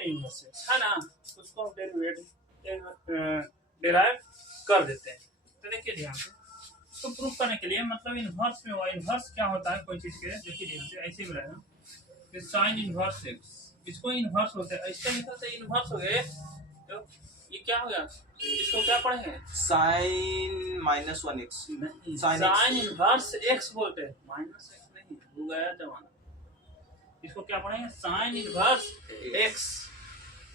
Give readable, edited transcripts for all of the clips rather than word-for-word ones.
Inverse x है ना, उसको हम डेराइव कर देते हैं। तो देखिए ध्यान से, तो प्रूफ करने के लिए मतलब इनवर्स में हुआ, इनवर्स क्या होता है कोई चीज के, देखिए ध्यान से ऐसे ही रहेगा कि साइन इनवर्स एक्स, इसको इनवर्स होते हैं, इसका निकलते इनवर्स हो गए, तो ये क्या हो गया, इसको क्या पढ़ेंगे, sine -1 x, sine inverse x बोलते हैं, माइनस एक्स नहीं, हो गया जमाना। इसको क्या पढ़ेंगे, साइन इनवर्स एक्स,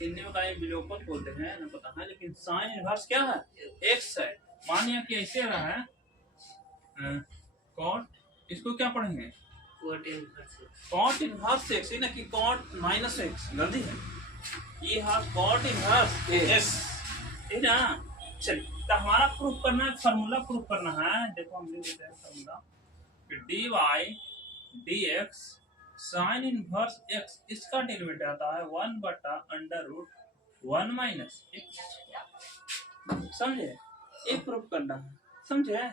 हिंदी में कहीं विलोपन बोलते हैं ना पता है, लेकिन साइन इनवर्स क्या है, एक्स है। मानिए कि ऐसे रहा है कॉट, इसको क्या पढ़ेंगे, कॉट इनवर्स एक्स, ना कि कॉट माइनस एक्स, गलती है, ये है कॉट इनवर्स एक्स, ठीक ना। चलिए, तो हमारा प्रूफ करना है, फार्मूला प्रूफ करना है, देखो हम लिख देते हैं formula, d y d x sine inverse x, इसका डेरिवेटिव आता है 1/√1 माइनस एक्स, समझे, ये प्रूफ करना है, समझे।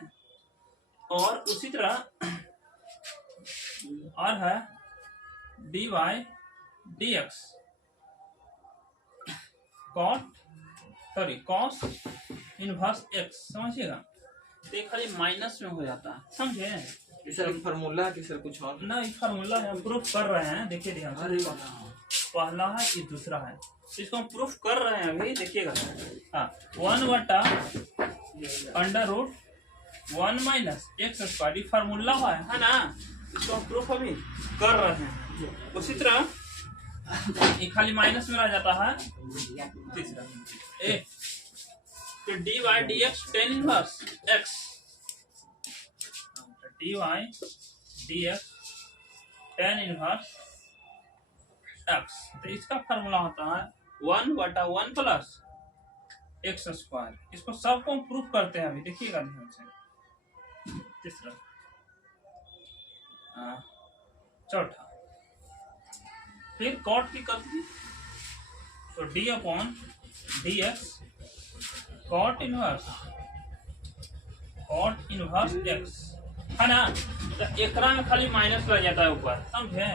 और उसी तरह और है d y d x cos inverse x, समझिएगा, तो ये खाली माइनस में हो जाता है, समझे। सर फार्मूला है कि सर कुछ और ना, ये फार्मूला हम प्रूफ कर रहे हैं, देखिए ध्यान से, पहला है ये दूसरा है, इसको हम प्रूफ कर रहे हैं अभी, देखिएगा। हाँ, 1/√1 माइनस एक्स स्क्वायर, ये फार्मूला है ना, इसको हम प्रूफ अभी कर रहे हैं। उसी तरह ये खाली माइनस में रह जाता है तीसरा, तो d y d x tan inverse x, d y d x tan inverse x, तो इसका फार्मूला होता है 1/1 प्लस एक्स स्क्वायर, इसको सबको हम प्रूफ करते हैं अभी, देखिएगा ध्यान से। तीसरा, चौथा, फिर कॉट की करती, तो d upon d x cot inverse x, है ना, तो एकरा में खाली माइनस लग जाता है ऊपर, समझे,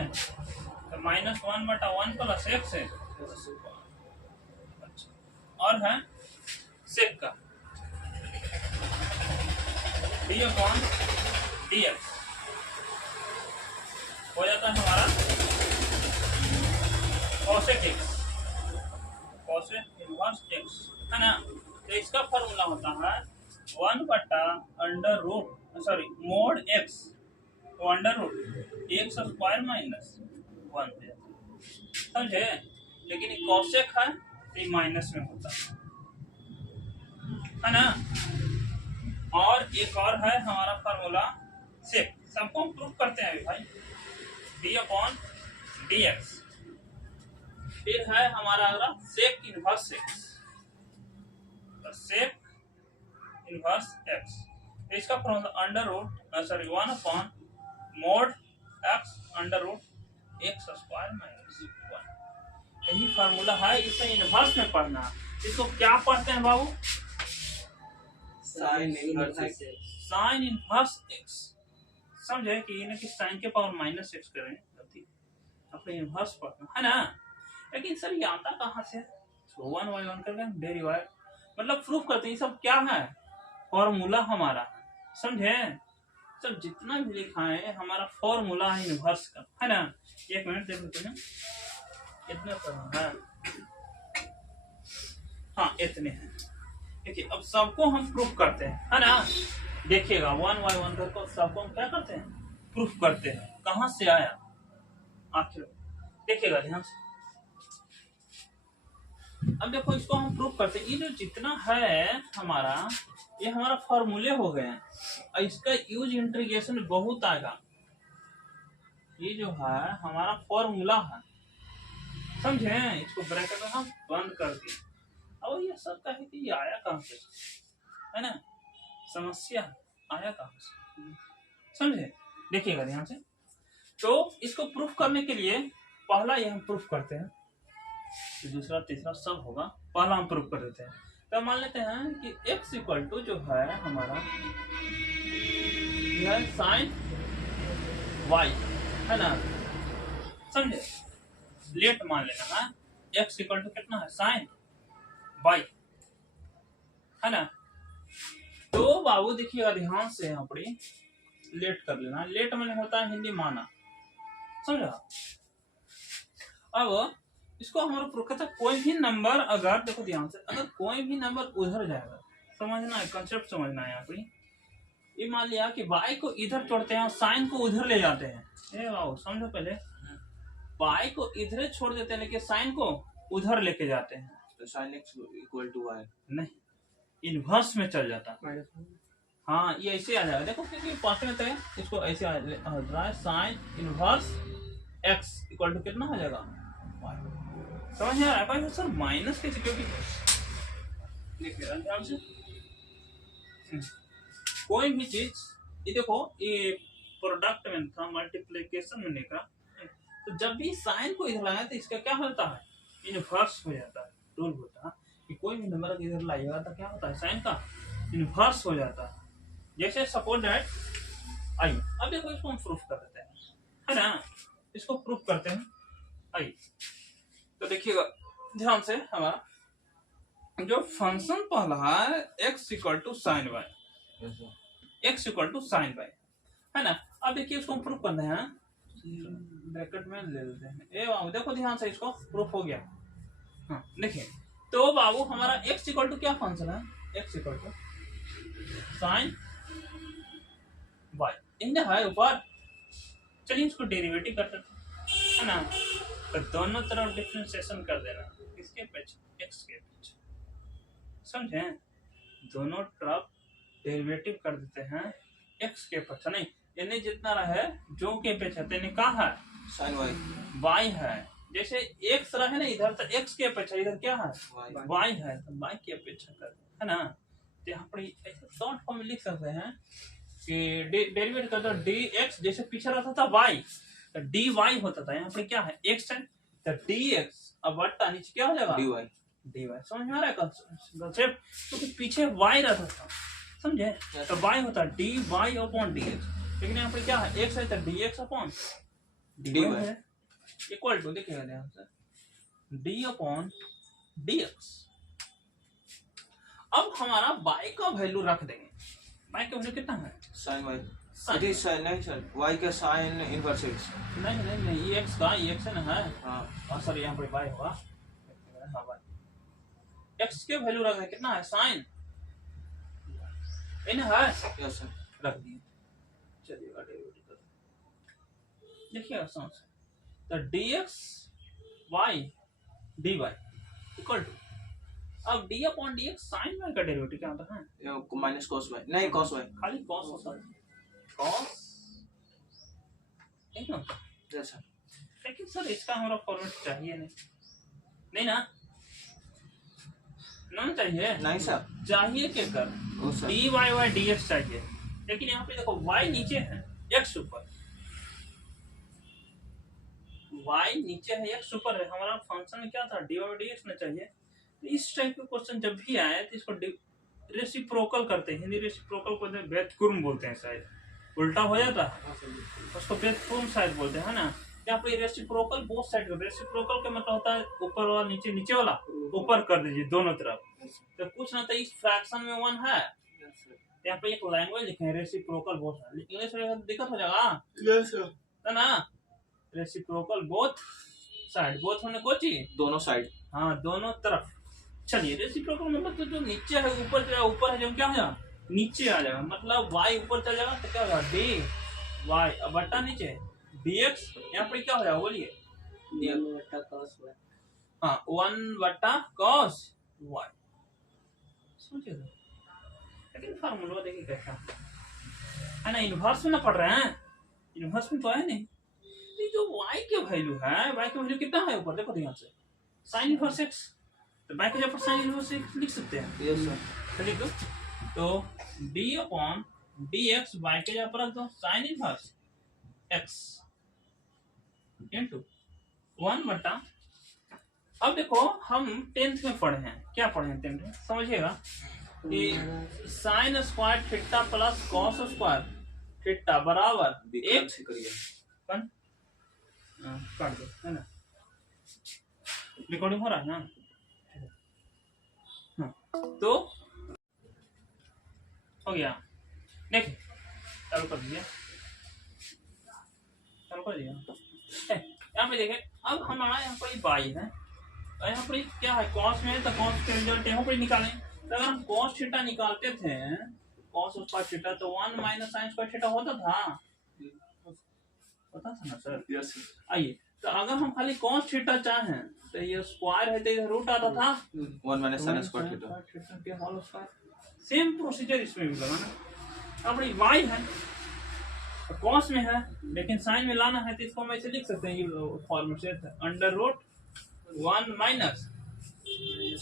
तो -1/1 प्लस एक्स है। अच्छा, और है सेक का डी अपॉन डी एक्स हो जाता है हमारा cosec x, cosec inverse x, है ना, तो इसका फार्मूला होता है 1/√मोड एक्स, तो √x स्क्वायर माइनस 1, समझे, लेकिन ये कॉसेक है तो ये माइनस में होता है ना। और एक और है हमारा फार्मूला सेक, सबको हम प्रूफ करते हैं भाई, डी अपॉन डी एक्स, फिर है हमारा अगला sec inverse x, sec inverse x, इसका formula 1/mod x √x square minus 1, यही फार्मूला है, इसे इनवर्स में पढ़ना है। इसको क्या पढ़ते हैं बाबू, साइन इनवर्स एक्स, समझे कि ये ना कि साइन के पावर माइनस एक्स करें, अपने इनवर्स पढ़ना है ना। लेकिन सर ये आता कहाँ से, 1/1 करके डेरिवेटिव, मतलब प्रूफ करते हैं, सब क्या है, फॉर्मूला हमारा, समझे, सब जितना भी लिखा है हमारा फॉर्मूला है इनवर्स का, है ना। एक मिनट देख लेते हैं, इतना करना है, हाँ इतने हैं, देखिए अब सबको हम प्रूफ करते हैं, है ना, देखिएगा 1/1 करके सबको हम क्या करते हैं, प्रूफ करते हैं, कहाँ से आया आखिर, देखिएगा ध्यान से। अब देखो इसको हम प्रूफ करते हैं, ये जो जितना है हमारा, ये हमारा फॉर्मूले हो गए हैं, और इसका यूज इंटीग्रेशन बहुत आएगा, ये जो है हमारा फॉर्मूला है, समझे, इसको ब्रैकेट में हम बंद कर दिए। अब ये सब कहे कि ये आया कहाँ से, है ना, समस्या आया कहाँ से, समझे, देखिएगा ध्यान से। तो इसको प्रूफ करने के लिए पहला ये हम प्रूफ करते हैं, तो दूसरा तीसरा सब होगा, पहला हम प्रूफ कर देते हैं। तो मान लेते हैं कि x इक्वल टू जो है हमारा यह साइन y, है ना, समझे, लेट मान लेना है एक्स इक्वल टू कितना है साइन वाई, है ना। तो बाबू देखिएगा ध्यान से, यहाँ पर लेट कर लेना। लेट मैंने होता है हिंदी माना, समझा। अब इसको हमारा प्रूफ करता है, कोई भी नंबर अगर देखो ध्यान से, अगर कोई भी नंबर उधर जाएगा, समझना है कंसेप्ट, समझना है यहाँ पे। ये मान लिया कि y को इधर छोड़ते हैं और साइन को उधर ले जाते हैं, ए बाबू समझो पहले, y को इधर छोड़ देते हैं लेकिन साइन को उधर लेके जाते हैं, तो sin x equal to y नहीं इनवर्स में चल जाता है। हाँ ये ऐसे आ जाएगा, देखो क्योंकि पास में तो है, इसको ऐसे आ रहा है, sine inverse x equal to कितना हो जाएगा y। समझ आ रहा है सर माइनस कैसे, क्योंकि ध्यान से कोई भी चीज, ये देखो ये प्रोडक्ट में था, मल्टीप्लिकेशन में निकला, तो जब भी साइन को इधर लाया तो इसका क्या होता है इनवर्स हो जाता है। रूल होता है कि कोई भी नंबर इधर लाइएगा तो क्या होता है साइन का इनवर्स हो जाता है। जैसे सपोज दैट आई, अब देखो इसको हम प्रूफ कर देते हैं, है ना, इसको प्रूफ करते हैं आई। तो देखिएगा ध्यान से, हमारा जो फंक्शन पहला है x equal to sine y, x equal to sine y, है ना। अब देखिए इसको प्रूफ करना है, ब्रैकेट में ले लेते हैं, ए बाबू देखो ध्यान से, इसको प्रूफ हो गया। हाँ देखिए, तो बाबू हमारा एक्स इक्वल टू क्या फंक्शन है, x equal to sine y, इन्हें है ऊपर। चलिए इसको डेरिवेटिव करते हैं, है ना। तो दोनों तरफ डिफरेंशिएशन कर देना, किसके पीछे एक्स के पीछे, समझे। दोनों तरफ डेरिवेटिव कर देते हैं एक्स के पीछे, नहीं इन्हें जितना रहे जो के पीछे तेने कहा है sin y वाई है। जैसे एक्स रहे ना इधर, तो एक्स के अपेक्षा इधर क्या है वाई है, तो वाई की अपेक्षा कर, है ना। तो यहाँ पर ऐसे शॉर्ट फॉर्म में लिख सकते हैं कि डेरिवेट करते डी एक्स, जैसे पीछे रहता था वाई तो डी वाई होता था, यहाँ पे क्या है एक्स है तो डी एक्स, अब बट्टा नीचे क्या हो जाएगा डी वाई। समझ में आ रहा है कंसेप्ट, क्योंकि पीछे वाई रहता था, समझे, तो वाई होता है d y upon d x, लेकिन यहाँ पे क्या है एक्स है तो d x upon d y है इक्वल टू, देखिएगा ध्यान से, डी अपॉन डी एक्स। अब हमारा y का वैल्यू रख देंगे, y का वैल्यू कितना है sin y, it is नहीं सर y का sin इनवर्स x, नहीं नहीं नहीं ये x का ये x है ना है, हाँ और सर यहाँ पर y होगा, हाँ y x के वैल्यू रख दें, कितना है sin इन है, यस सर रख दिए। चलिए डेरिवेटिव कर देखिए आसान से, तो dx y dy equal to, अब d upon dx sin y का डेरिवेटिव क्या होता है माइनस cos y, नहीं cos y, खाली cos होता है, cos ठीक ना। Yes sir. लेकिन सर इसका हमारा फॉर्मेट चाहिए नहीं, नहीं ना, नहीं चाहिए, नहीं सर चाहिए क्या कर dy y dx चाहिए, लेकिन यहाँ पे देखो y नीचे है x ऊपर, y नीचे है x ऊपर है, हमारा फंक्शन में क्या था dy by dx ना चाहिए। इस टाइप के क्वेश्चन जब भी आए तो इसको रेसिप्रोकल करते हैं, हिंदी रेसिप्रोकल को व्युत्क्रम बोलते हैं, शायद उल्टा हो जाता है उसको व्युत्क्रम शायद बोलते हैं, ना। यहाँ पे रेसिप्रोकल बोथ साइड, रेसिप्रोकल का मतलब होता है ऊपर वाला नीचे, नीचे वाला ऊपर कर दीजिए दोनों तरफ। तो कुछ ना, तो इस फ्रैक्शन में 1 है, यहाँ पे एक लैंग्वेज लिखे हैं रेसिप्रोकल बोथ साइड, इंग्लिश में दिक्कत हो जाएगा, यस सर, है ना। रेसिप्रोकल बोथ साइड, बोथ होने को चाहिए दोनों साइड, हाँ दोनों तरफ। चलिए रेसिप्रोकल मतलब तो जो नीचे है ऊपर चला, ऊपर है जो क्या हो जाएगा नीचे आ जाएगा, मतलब y ऊपर चल जाएगा तो क्या होगा डी वाई, अब बट्टा नीचे dx, यहाँ पर क्या हो जाएगा बोलिए हाँ 1/cos y, समझिए। लेकिन फार्मूला देखिए कैसा है ना, इनवर्स में ना पढ़ रहे हैं, इनवर्स में तो है नहीं। ये जो y के वैल्यू है, y के वैल्यू कितना है ऊपर देखो ध्यान से, sin इनवर्स x, तो y के जगह पर sin इनवर्स x लिख सकते हैं, यस सर। लिख दो, तो d अपॉन dx y के जगह पर रख दो sin इनवर्स x इनटू 1/, अब देखो हम 10th में पढ़े हैं, क्या पढ़े हैं 10th में समझिएगा, कि sin square theta plus cos square theta बराबर एक करिए काट दो, है ना। रिकॉर्डिंग हो रहा है ना? हाँ, तो हो गया। देखिए चालू कर दिया, चालू कर दिया। यहाँ पे देखें, अब हमारा यहाँ पर बाई है और यहाँ पर क्या है, कॉस में, तो कॉस के रिजल्ट यहाँ पर निकालें। तो अगर हम कॉस थीटा निकालते थे, कॉस स्क्वायर थीटा, तो 1 माइनस साइन स्क्वायर थीटा होता था ना सर? यस। आइए, तो अगर हम खाली कॉस थीटा चाहें तो ये स्क्वायर है तो इधर रूट आता था 1 minus sine square theta. Theta के होल स्क्वायर। सेम प्रोसीजर इसमें भी लगाना। अब y है, कॉस में है, लेकिन साइन में लाना है, तो इसको हम ऐसे लिख सकते हैं, ये फॉर्मेट से, under root 1 minus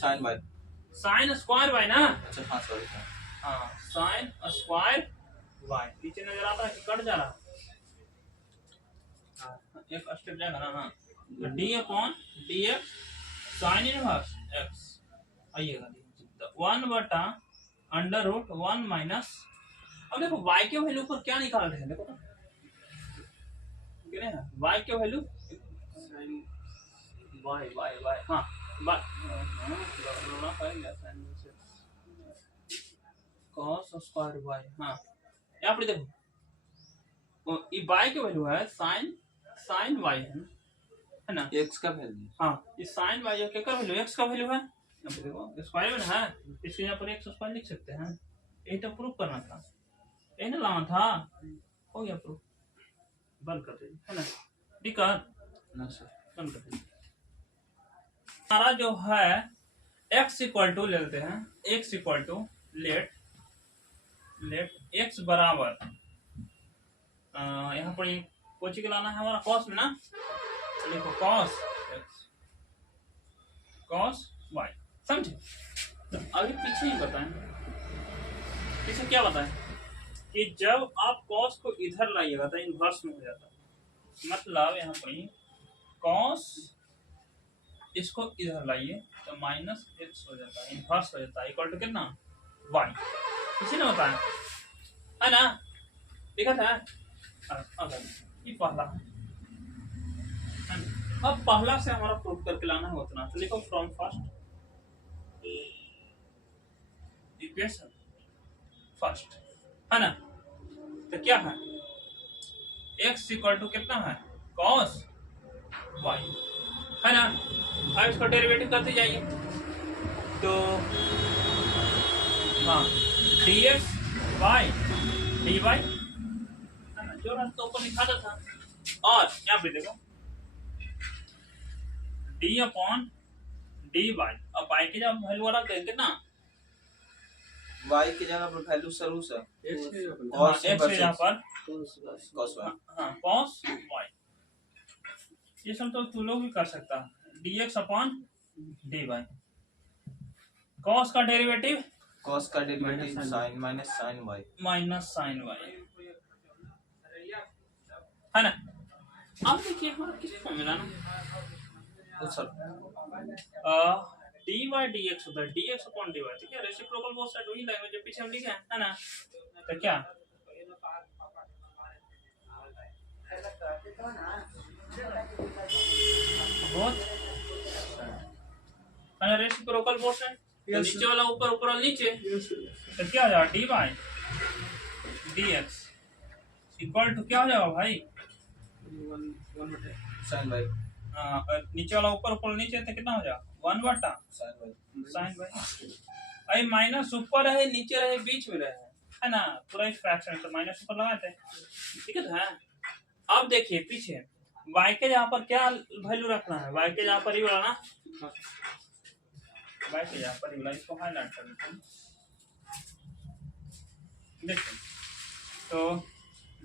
sine by. Sine square y ना। अच्छा हाँ सॉरी। हाँ, साइन स्क्वायर y नीचे नजर आता है कि कट जा रहा है? एक स्टेप जाएगा ना। हाँ, तो d upon dx sign inverse x आइएगा, तो 1 बटा अंडर रूट 1 माइनस। अब देखो y के वैल्यू पर क्या निकाल रहे हैं, देखो तो y के वैल्यू y हाँ cos स्क्वायर y। हाँ, यहाँ पर देखो ये y के वैल्यू है साइन y है ना? x का वैल्यू। हाँ, ये साइन y क्या का वैल्यू, x का वैल्यू है। यहाँ पे देखो स्क्वायर में है, इसलिए यहाँ पर x स्क्वायर लिख सकते हैं। यही तो प्रूफ करना था, यही ना लाना था। हो गया प्रूफ, बंद कर दीजिए, है ना? ठीक है ना सर, बंद कर दीजिए। हमारा जो है x इक्वल टू ले लेते हैं, x equal to let x बराबर यहाँ पर कोची के लाना है हमारा कॉस में ना, तो देखो कॉस x कॉस y, समझे? तो अभी पीछे ही बताएं, पीछे क्या बताएं कि जब आप कॉस को इधर लाइएगा तो इनवर्स में हो जाता है। मतलब यहाँ पर कॉस इसको इधर लाइए तो माइनस एक्स हो जाता है, इनवर्स हो जाता है, इक्वल टू कितना y। किसी ने बताया है ना, देखा था? अगर ये पहला है, अब पहला से हमारा प्रूफ करके लाना है उतना, तो लिखो फ्रॉम फर्स्ट इक्वेशन फर्स्ट, है ना? तो क्या है, x इक्वल टू कितना है cos y, है ना? अब इसको डेरिवेटिव करते जाइए, तो हाँ dx y dy, है ना? जो रास्ता ऊपर लिखा था, और यहाँ पे देखो d अपॉन dy। अब y की जब वैल्यू रख देंगे ना, y की जगह पर वैल्यू सरू सर cos x यहाँ पर cos y। हाँ cos y, ये सब तो तू लोग भी कर सकता है, dx अपॉन dy। cos का डेरिवेटिव cos का derivative sin minus sin y minus sine y, है ना? अब देखिए हमारा किस फॉर्म में लाना, तो सर dy dx होता है dx अपॉन dy, ठीक है? रेसिप्रोकल बोथ साइड वही लैंग्वेज जो पीछे हम लिखे हैं, है ना? तो क्या बोथ है ना, रेसिप्रोकल बोथ साइड, नीचे वाला ऊपर, ऊपर वाला नीचे, तो क्या हो जाएगा dy dx इक्वल टू क्या हो जाएगा भाई, sin y नीचे वाला ऊपर, ऊपर नीचे, तो कितना हो जाएगा 1 बटा साइन y। अरे माइनस ऊपर रहे, नीचे रहे, बीच में रहे, है ना? पूरा फ्रैक्शन, तो माइनस ऊपर लगाते हैं, ठीक है? अब देखिए पीछे y के जहाँ पर क्या वैल्यू रखना है, y के जहाँ पर ही वाला ना, y के जहाँ पर ही वाला, इसको हाईलाइट कर देते हैं, देखिए तो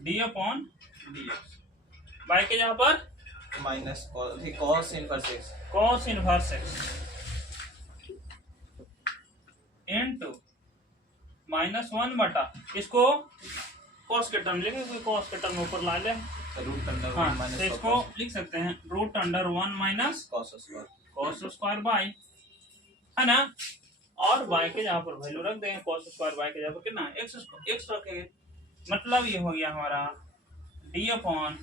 d अपॉन dx, y के जहाँ पर minus cos inverse x cos inverse x into minus 1 बटा, इसको cos के टर्म लिखेंगे, cos के टर्म ऊपर ला ले, रूट अंडर हाँ, 1 माइनस तो इसको लिख सकते हैं root under 1 minus cos square cos square by, है ना? और y के जहाँ पर वैल्यू रख देंगे cos स्क्वायर, y के जहाँ पर कितना x रखेंगे, मतलब ये हो गया हमारा d upon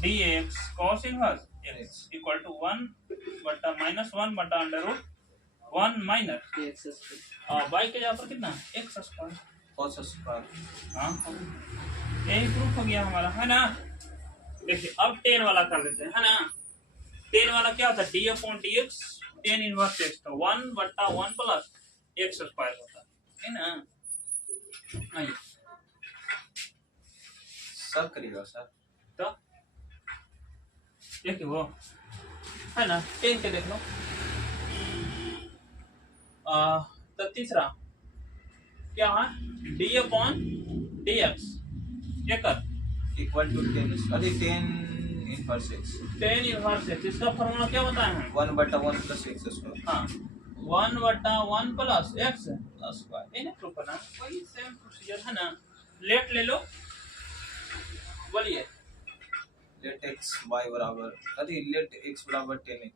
dx cos inverse x equal to 1 बटा -1/√1 माइनस और y के यहाँ पर कितना x स्क्वायर। cos square. हाँ यही प्रूफ हो गया हमारा, है ना। देखिए अब 10 वाला कर लेते हैं, है ना। 10 वाला क्या होता है, d/dx tan इनवर्स x, तो 1/1 प्लस x स्क्वायर होता है ना। आइए सर करिएगा सर। तो देखिए वो है ना 10 के देख लो। तो तीसरा क्या है, d/dx ये कर इक्वल टू 10 अरे 10 इनवर्स x। 10 इनवर्स x, इसका फॉर्मूला क्या बताया है, 1/1 प्लस x स्क्वायर। हाँ 1/1 प्लस x स्क्वायर। इन्हें प्रूफ करना वही सेम प्रोसीजर है ना। लेट ले लो, बोलिए। लेट x y बराबर अरे लेट x बराबर 10x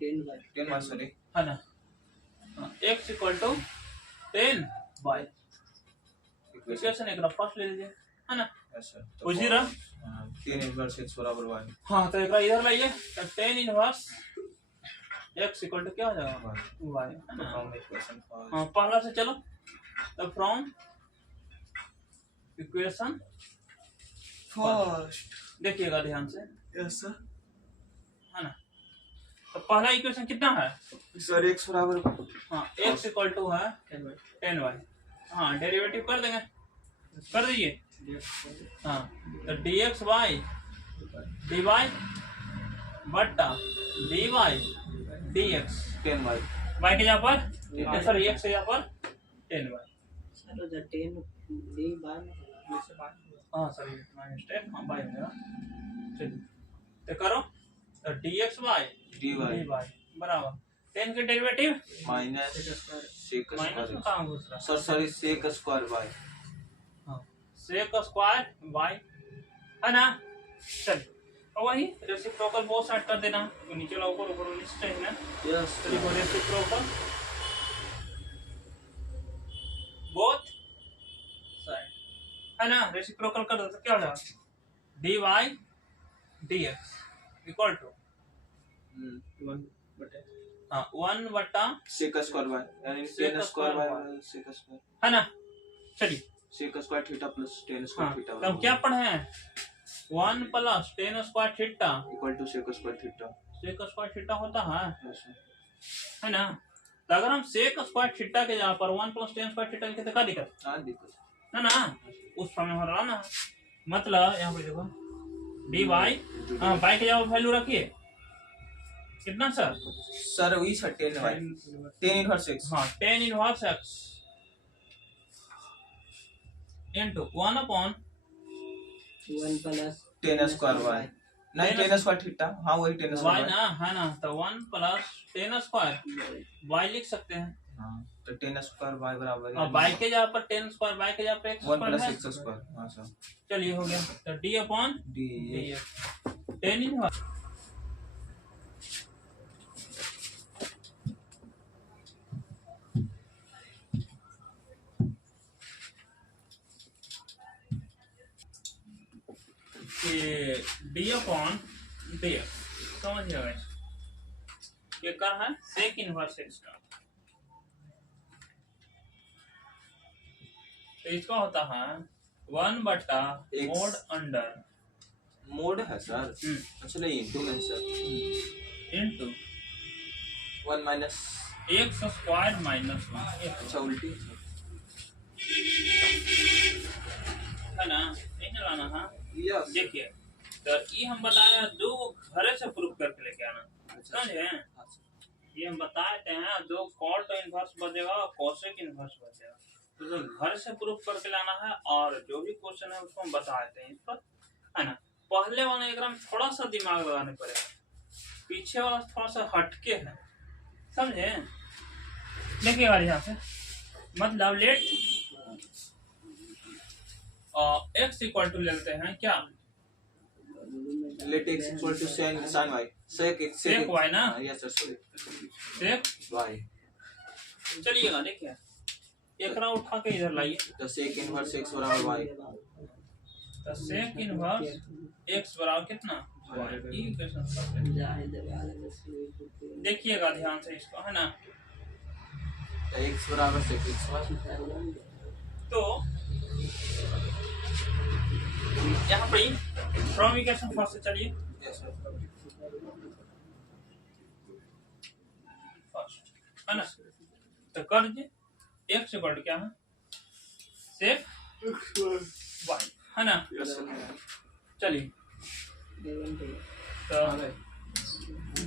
10y सॉरी है ना। x equal to 10y equation एक फर्स्ट ले लीजिए, है ना। ऐसा बुझी रहा 10 इनवर्स x बराबर y। हाँ तो एक इधर लाइए, तो 10 इनवर्स x इक्वल टू क्या हो जाएगा y, है ना। फ्रॉम इक्वेशन हाँ पहला से चलो, तो फ्रॉम इक्वेशन फर्स्ट देखिएगा ध्यान से, यस सर। है ना। तो पहला इक्वेशन कितना है, सर x बराबर हाँ x इक्वल टू है 10y। हाँ डेरिवेटिव कर देंगे, कर दीजिए। हाँ तो dxy dy बट्टा dy dx 10y y के यहाँ पर सॉरी x के यहाँ पर 10y। हाँ सॉरी स्टेप हाँ बाय मेरा चलिए तो करो, तो dxy dy बराबर 10 के डेरिवेटिव माइनस sec माइनस में स्क्वायर कहाँ घुस रहा है, sir sorry sec square y। हाँ sec स्क्वायर y, है ना। चलिए और वही रेसिप्रोकल बोथ साइड कर देना, तो नीचे वाला ऊपर ऊपर नीचे चाहिए ना। यस तो देखो रेसिप्रोकल बोथ साइड, है ना। रेसिप्रोकल कर दो तो क्या हो जाएगा, dy dx इक्वल टू 1 बटा sec स्क्वायर y यानी 10 स्क्वायर y sec स्क्वायर, है ना। चलिए sec स्क्वायर थीटा प्लस 10 हाँ स्क्वायर थीटा तो हम क्या पढ़े हैं, 1 plus 10 square theta equal to sec square theta. Sec square theta होता है यस है ना। तो अगर हम सेक स्क्वायर थीटा के जगह पर 1 प्लस 10 स्क्वायर थीटा लिखे तो क्या दिक्कत हां दिक्कत है ना, उस फॉर्म में हो रहा ना। मतलब यहाँ पे देखो dy हाँ y के जगह वैल्यू रखिए कितना सर, सर वही सर 10y 10 इनवर्स x हाँ 10 inverse x into 1 upon 1 plus 10 square y नहीं 10 स्क्वायर थीटा हाँ वही 10 y स्क्वायर ना, है ना। तो 1 प्लस 10 स्क्वायर y लिख सकते हैं, हां तो 10 स्क्वायर y बराबर और y के जगह पर 10 स्क्वायर y के जगह पर x 1 स्क्वायर प्लस है। x square. हां सर चलिए हो गया, तो d upon d dx 10 inverse d upon dx समझिए गाइस, ये कर है सेक इनवर्स x का। तो इसका होता है 1 बटा X। मोड अंडर मोड है सर अच्छा नहीं इनटू में sir into 1 minus x square minus 1 अच्छा उल्टी है ना, नहीं लाना है। यस देखिए तो ये हम बताए हैं दो घरे से प्रूफ करके लेके आना, समझे। ये हम बताते हैं दो कॉट इनवर्स बचेगा और कोसेक इनवर्स बचेगा, तो जो घर से प्रूफ करके लाना है और जो भी क्वेश्चन है उसको हम बताते हैं इस पर, है ना। पहले वाला एकदम थोड़ा सा दिमाग लगाने पड़ेगा, पीछे वाला थोड़ा सा हटके है, समझे। देखिएगा यहाँ से, मतलब लेट x इक्वल टू लेते हैं क्या, let x equal to sin y sec x sec y ना, yes sir sorry sec y चलिएगा देखिए एकरा उठा के इधर लाइए, तो sec इनवर्स x बराबर y तो sec इनवर्स x बराबर कितना इक्वेशन देखिएगा ध्यान से इसको, है ना। x बराबर sec xy। तो यहाँ पर फ्रॉम इक्वेशन फर्स्ट से चलिए Yes sir। फर्स्ट, है ना। तो कर दीजिए x इक्वल टू क्या है, सेक y, है ना। चलिए तो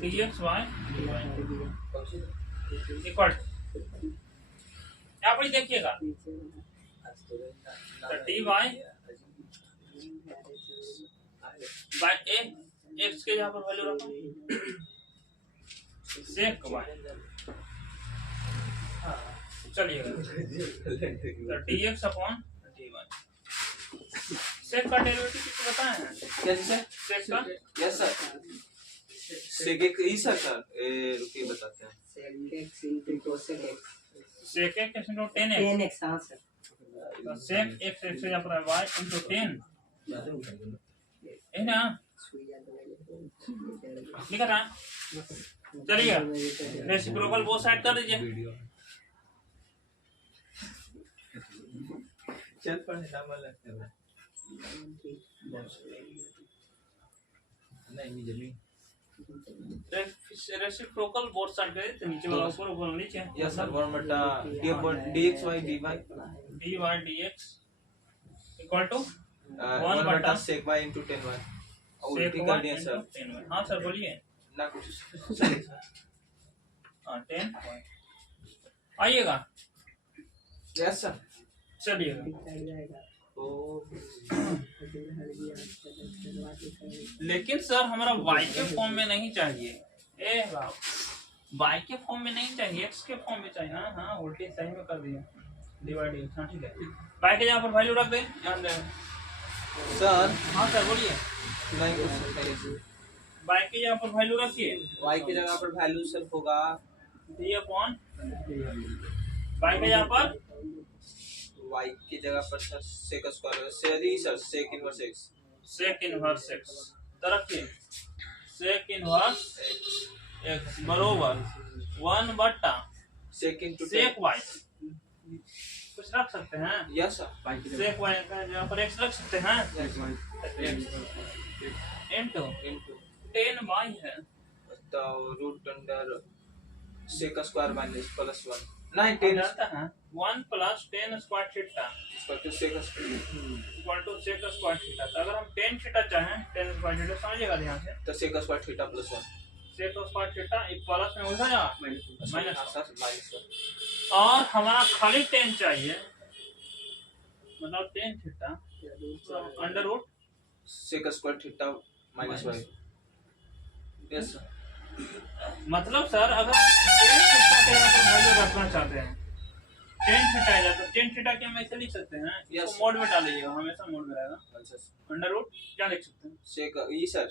dx y इक्वल यहाँ पर देखिएगा तो dy बाय a x के यहाँ पर वैल्यू रखो सेक y। चलिएगा तो dx अपॉन dy। सेक का डेरिवेटिव किसको बताए हैं? कैसे सेक का यस सर sec x ई सर रुकिए बताते हैं। सेक x into 10x, तो सेक x x से यहाँ पर y into 10 है ना, लिखा था। चलिए रेसिप्रोकल बोथ साइड कर दीजिए। चल पढ़ने नाम लगता है नहीं जमीन रेसिप्रोकल बोथ साइड करे तो नीचे वाला ऊपर ऊपर नीचे। यस सर 1 बटा dx y dy dy dx equal to 1 बटा sec y into 10y। और उल्टी कर दिया सर। हाँ सर बोलिए ना कुछ हाँ 10 आइएगा। Yes sir. चलिएगा तो लेकिन सर हमारा y के फॉर्म में नहीं चाहिए। ए y के फॉर्म में नहीं चाहिए, x के फॉर्म में चाहिए। हाँ हाँ उल्टी सही में कर दिया डिवाइड। हाँ ठीक है, y के यहाँ पर वैल्यू रख दें, ध्यान दें सर। हाँ सर बोलिए। नहीं कुछ y के यहाँ पर वैल्यू रखिए। y की जगह पर वैल्यू सर होगा d अपॉन y के यहाँ पर y की जगह पर sir sec square sorry sir sec inverse x sec inverse x तो रखिए सेक इनवर्स x बरोबर 1 बटा sec into सेक y। कुछ रख सकते हैं यस सर। सेक y का यहाँ पर x रख सकते हैं इनटू 10y है तो root under sec square minus plus 1 नहीं 10 जानता है 1 प्लस 10 स्क्वायर थीटा इसका तो sec square equal to sec square theta. तो अगर हम 10 थीटा चाहें 10 स्क्वायर थीटा समझिएगा ध्यान से, तो sec square theta plus 1 sec square theta एक प्लस में उधर जाएगा माइनस। माइनस और हमारा खाली 10 चाहिए, मतलब 10 theta under root sec square theta minus 1। Yes sir. मतलब सर अगर 10 थीटा के यहाँ पर वैल्यू रखना चाहते हैं 10 थीटा है तो 10 थीटा के हम ऐसे लिख सकते हैं, इसको मोड में डालिएगा, हमेशा मोड में रहेगा। अंडर रूट क्या लिख सकते हैं sec ई सर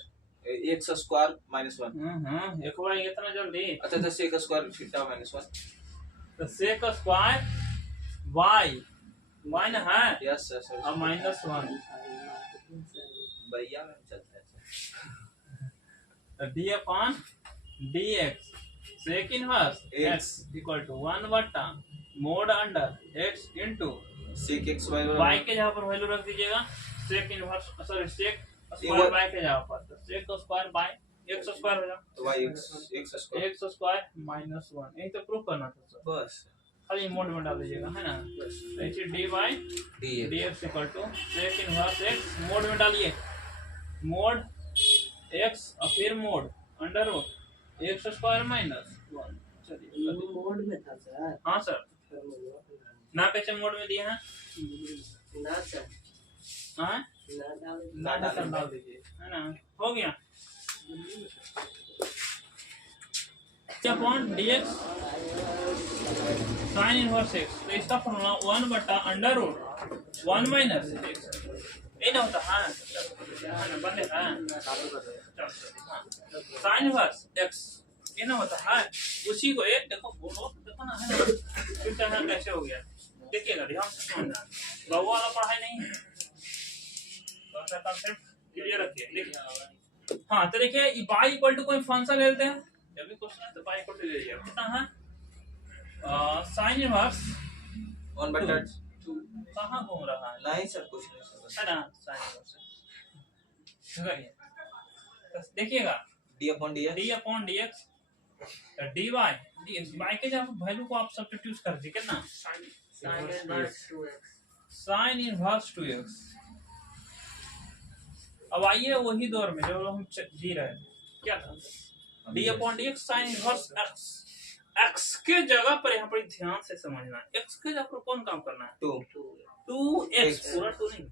x स्क्वायर माइनस 1। एक बार इतना जल्दी। अच्छा तो sec स्क्वायर थीटा माइनस 1 तो सेक स्क्वायर y ना है यस सर अब माइनस 1 भैया चलता है तो d upon dx sec inverse x equal to 1 बटा mod under x into sec x y y के जगह पर वैल्यू रख दीजिएगा sec inverse sorry sec square y के जगह पर, तो sec square by x square हो जाएगा तो y x square x square minus 1। यही तो प्रूफ करना था सर, बस खाली मोड में डाल दीजिएगा, है ना। तो इसे dy dx equal to sec inverse x mod में डालिए, मोड x और फिर mod under root x square minus 1। चलिए मोड में था सर। हाँ सर ना कैसे मोड में दिए हैं ना सर हाँ ना डाल दीजिए, है ना। हो गया upon dx sign inverse x, तो इसका फॉर्मूला 1 बटा अंडर रूट 1 माइनस x ये ना होता है ना बंदे साइन इनवर्स x ये ना होता है उसी को एक देखो बोलो देखो ना, है ना। फिर चाहे कैसे हो गया देखिएगा ध्यान से समझना, बउआ वाला पढ़ाई नहीं है, तो ऐसा कांसेप्ट क्लियर रखिए। देखिए हाँ तो देखिए y इक्वल टू कोई फंक्शन ले लेते हैं, जब भी क्वेश्चन है तो y इक्वल टू ले लीजिए। कितना है साइन इनवर्स 1/2। कहाँ घूम रहा है नहीं सर, कुछ नहीं सर। है ना, साइन इनवर्स करिए तो देखिएगा d/dx d upon dx dy dx y के जब वैल्यू को आप सब्स्टिट्यूट कर दीजिए कितना sine inverse 2x sine inverse 2x। अब आइए वही दौर में जो हम जी रहे थे, क्या था d upon dx sign inverse x। x के जगह पर यहाँ पर ध्यान से समझना, x के जगह पर कौन काम करना है 2x, पूरा 2 नहीं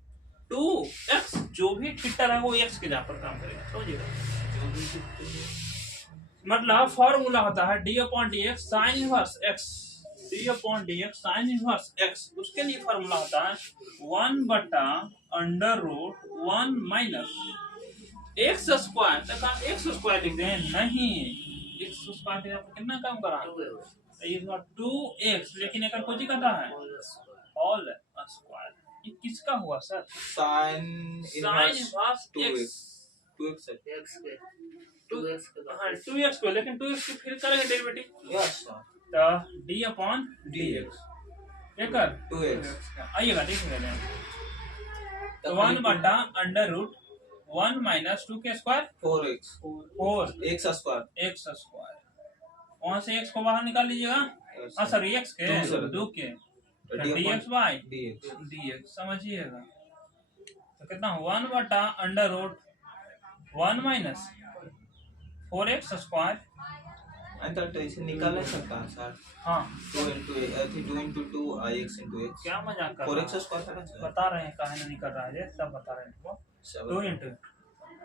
2x, जो भी थीटा है वो x के जगह पर काम करेगा, समझिएगा। मतलब फॉर्मूला होता है d upon dx sign inverse x, d upon dx sign inverse x। उसके लिए फॉर्मूला होता है 1/√1 माइनस x स्क्वायर। तक आप x स्क्वायर लिख दें, नहीं x स्क्वायर के आपको कितना काम करा ये 2x, लेकिन एक कोई कहता है होल स्क्वायर। ये किसका हुआ sir? Sine sine inverse inverse 2x sir. x के 2x के हाँ 2x को, लेकिन 2x की फिर करेंगे डेरिवेटिव यस सर। तो d अपॉन dx ये कर 2x आइएगा देखिएगा तो 1/√1 माइनस 2 के square 4x 4 x square x square, वहां से x को बाहर निकाल लीजिएगा। हाँ सर x के दो सर। 2 के dx बाई dx समझिएगा तो कितना 1/√1 माइनस 4x स्क्वायर। अंतर तो इसे निकाल नहीं सकता सर। हाँ 2 into 2 ix into x क्या मजाक कर 4x रहा है? स्क्वायर है सर। बता रहे हैं काहे नहीं कर रहा है, सब बता रहे हैं तुमको 2 इंटू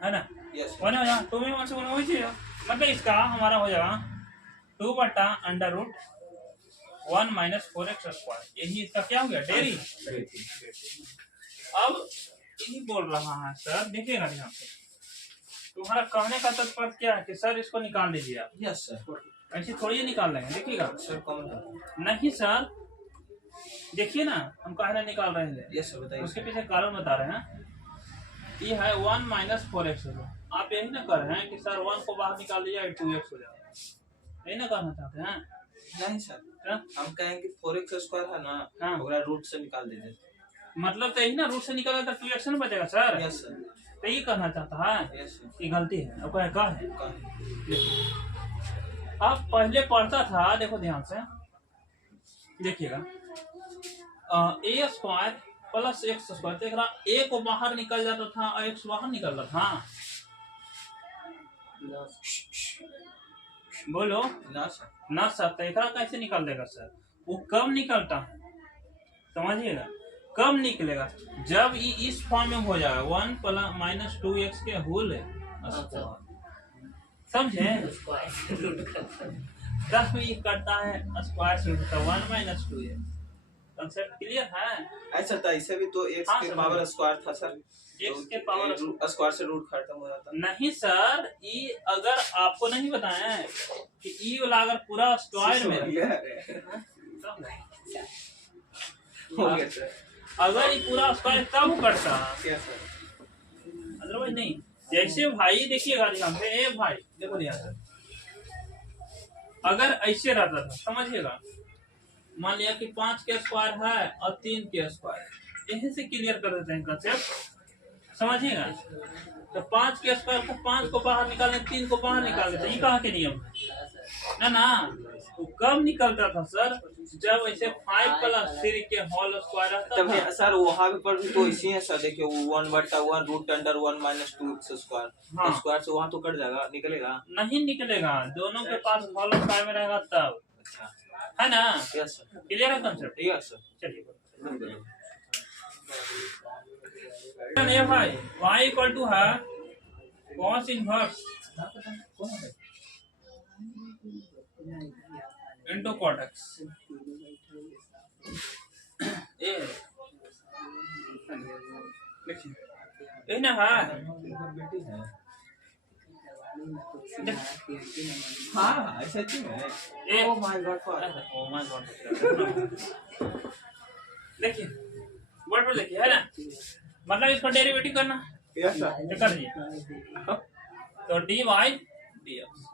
है ना यस वन हो जाएगा 2 में 1 से 1 वही चीज है। मतलब इसका हमारा हो जाएगा 2/√1 माइनस 4x स्क्वायर, यही इसका क्या हो गया डेरी। अब यही बोल रहा है सर, देखिएगा ध्यान से, तुम्हारा कहने का तात्पर्य क्या है कि सर इसको निकाल लीजिए आप, यस सर। ऐसे थोड़ी ही निकाल लेंगे, देखिएगा सर कौन नहीं सर, देखिए ना हम कहना निकाल रहे हैं, यस सर बताइए। उसके पीछे कारण बता रहे हैं। ये है 1 माइनस 4x, आप यही ना कर रहे हैं कि सर 1 को बाहर निकाल दिया 2x हो जाएगा, यही ना कहना चाहते हैं? नहीं सर, क्या? हम कहेंगे 4x स्क्वायर है ना, हाँ। ओकरा रूट से निकाल दीजिए। मतलब तो यही ना, रूट से निकाला तो 2x ना बचेगा सर, यस सर। तो ये कहना चाहता है यस सर। कि गलती है आपका का है। कहें अब पहले पढ़ता था, देखो ध्यान से देखिएगा, ए स्क्वायर प्लस एक्स स्क्वायर, देख रहा ए को बाहर निकल जाता था और एक्स बाहर निकल रहा था, बोलो ना सर। ना सर, तो एकरा कैसे निकल देगा सर? वो कब निकलता है समझिएगा, कब निकलेगा जब ये इस फॉर्म में हो जाएगा 1 प्लस माइनस 2x के होल समझे, तब ये करता है स्क्वायर रूट का 1 माइनस 2x। कंसेप्ट क्लियर है? ऐसा था, इसे भी तो x हाँ के सर, पावर स्क्वायर था सर, x के पावर स्क्वायर से रूट खत्म हो जाता। नहीं सर, ई अगर आपको नहीं बताया है कि ई वाला अगर पूरा स्क्वायर में हो गया सर। अगर ये पूरा स्क्वायर तब करता, क्या सर? अदरवाइज नहीं। जैसे भाई देखिएगा ध्यान से, ए भाई देखो ध्यान से, अगर ऐसे रहता था समझिएगा, मान लिया कि 5 के स्क्वायर है और 3 के स्क्वायर, यही से क्लियर कर देते हैं कंसेप्ट, समझिएगा। तो 5 के स्क्वायर को 5 को बाहर निकालने, 3 को बाहर निकाल देते, ये कहाँ के नियम है ना? वो कब निकलता था सर? जब ऐसे 5 प्लस 3 के होल स्क्वायर रहता तब था। सर वहाँ पे पर भी तो इसी है सर, देखिए 1/1 root under 1 minus 2x square, हाँ। स्क्वायर से वहाँ तो कट जाएगा, निकलेगा नहीं निकलेगा, दोनों के पास होल स्क्वायर में रहेगा तब, अच्छा। है ना? Yes sir. क्लियर है कंसेप्ट? Yes sir. चलिए ये भाई y इक्वल टू है cos inverse into cot x। ये देखिए ये ना है, हाँ ऐसा क्यों है? ये oh my God father. oh my God, देखिए वर्ड पर देखिए, है ना? मतलब इसका डेरिवेटिव करना, यस सर। ये कर दीजिए तो d y d x,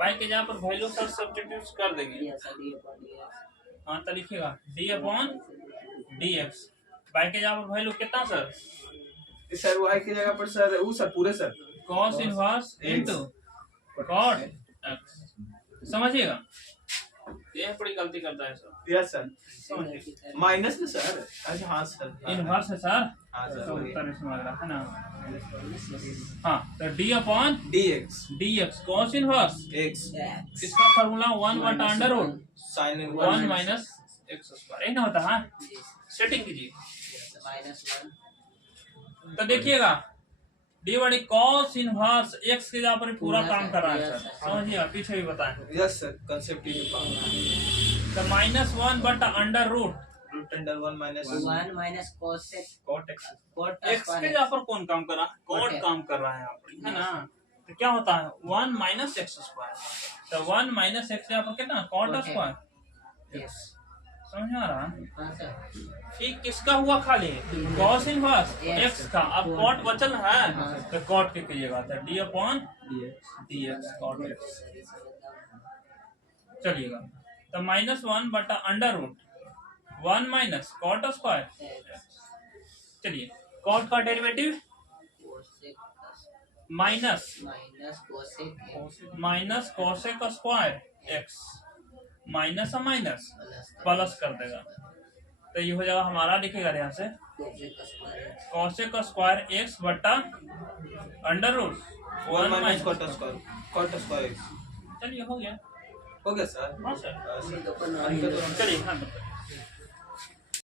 y के जहाँ पर वैल्यू सर सब्स्टिट्यूट कर देंगे। Yes, sir. D upon dx. हाँ तो लिखिएगा d upon d x, y के जहाँ पर वैल्यू कितना सर, सर y की जगह पर सर वो सर पूरे sir cos inverse into cot x, समझिएगा। ये बड़ी गलती करता है सर। यस सर माइनस ना सर। अच्छा हाँ सर इनवर्स है सर, हाँ तो सर उत्तर इसमें लग रहा है ना। हाँ तो d upon dx d x cos inverse, x X. इसका फॉर्मूला 1 बटा under root sin 1 1 minus x square, यही ना होता है। Yes. सेटिंग कीजिए Yes, sir. -1. तो देखिएगा डी बड़ी कॉस इनवर्स एक्स के जहाँ पर पूरा काम कर रहा है सर, समझिएगा। पीछे भी बताएं यस सर कंसेप्ट ही तो -1 बटा under root root under 1 minus 1 minus cosec cot x cot x के जहाँ पर कौन काम कर रहा है, कॉट काम कर रहा है यहाँ पर, है ना। तो क्या होता है 1 माइनस एक्स स्क्वायर, तो 1 माइनस एक्स यहाँ पर कितना कॉट Cot स्क्वायर, Yes. समझ आ रहा। हाँ सर. ठीक किसका हुआ खाली कॉस इनवर्स Yes. एक्स का, अब कॉट बचल है हाँ। तो कॉट के कीजिएगा तो d upon d x cot x, Sorry, sir. चलिएगा। तो -1 बटा under root 1 minus cot square, चलिए कॉट का derivative Cosec plus minus minus cosec x minus cosec square x, minus और माइनस plus प्लस कर देगा, तो ये हो जाएगा हमारा, लिखेगा यहाँ से cosec square x. Cosec square x बटा under root 1 minus cot square x चलिए हो गया। हो गया सर। हाँ सर तो अपन चलिए हाँ